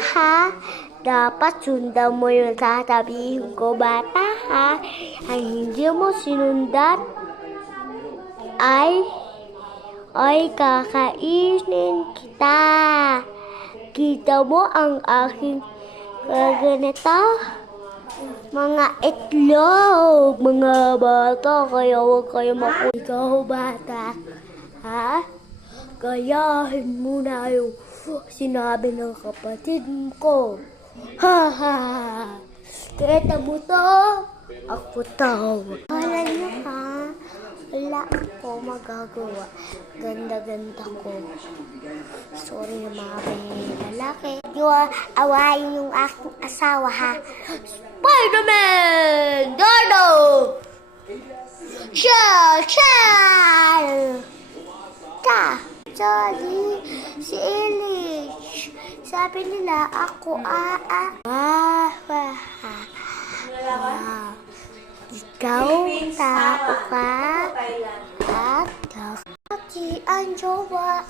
ha. Dapat sundan mo yung sasabihin ko, bata, ha. Ang hindi mo sinundan ay kakainin kita. Kita mo ang aking ganito? Mga itlog, mga bata, kaya huwag kayo Ikaw, bata, ha? Gayahin mo na yung sinabi ng kapatid ko. Ha ha! Kita mo to? Ako to. Kala niyo, ha? Wala ako magagawa. Ganda-ganda ko. Sorry na mga lalaki. Yung awayin yung aking asawa, ha? Spider-Man! Dodo! Cha! Cha! Ta! Sorry, si Elich. Sabi nila, ako, ikaw, tao ka, at ang jowa.